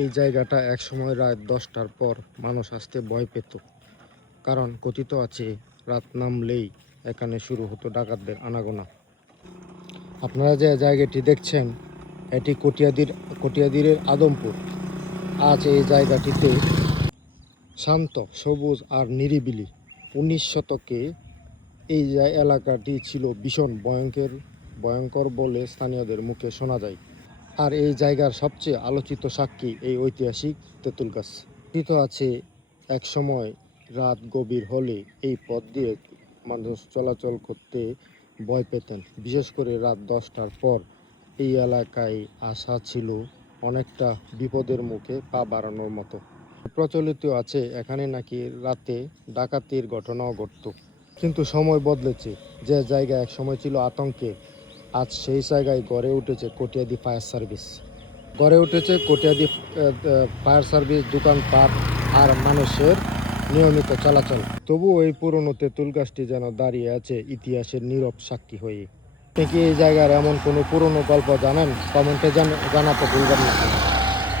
এই জায়গাটা একসময় রাত 10টার পর মানুষ আসতে ভয় পেত, কারণ কথিত আছে রাত নামলেই এখানে শুরু হতো ডাকাতদের আনাগোনা। আপনারা যে জায়গাটি দেখছেন এটি কটিয়াদিরের আদমপুর। আজ এই জায়গাটিতে শান্ত, সবুজ আর নিরিবিলি। 19 শতকে এই এলাকাটি ছিল ভীষণ ভয়ঙ্কর বলে স্থানীয়দের মুখে শোনা যায়। আর এই জায়গার সবচেয়ে আলোচিত সাক্ষী এই ঐতিহাসিক তেঁতুল গাছ। কথিত আছে এক সময় রাত গভীর হলে এই পথ দিয়ে মানুষ চলাচল করতে ভয় পেতেন, বিশেষ করে রাত 10টার পর। এই এলাকায় আসা ছিল অনেকটা বিপদের মুখে পা বাড়ানোর মতো। প্রচলিত আছে এখানে নাকি রাতে ডাকাতির ঘটনাও ঘটত। কিন্তু সময় বদলেছে। যে জায়গা এক সময় ছিল আতঙ্কের, আজ সেই জায়গায় গড়ে উঠেছে কটিয়াদি ফায়ার সার্ভিস। ফায়ার সার্ভিস, দোকানপাট আর মানুষের নিয়মিত চলাচল। তবুও এই পুরনো তেঁতুল গাছটি যেন দাঁড়িয়ে আছে ইতিহাসের নীরব সাক্ষী হয়ে। আপনি কি এই জায়গার এমন কোনো পুরনো গল্প জানেন? কমেন্টে জানাতে ভুলবেন না।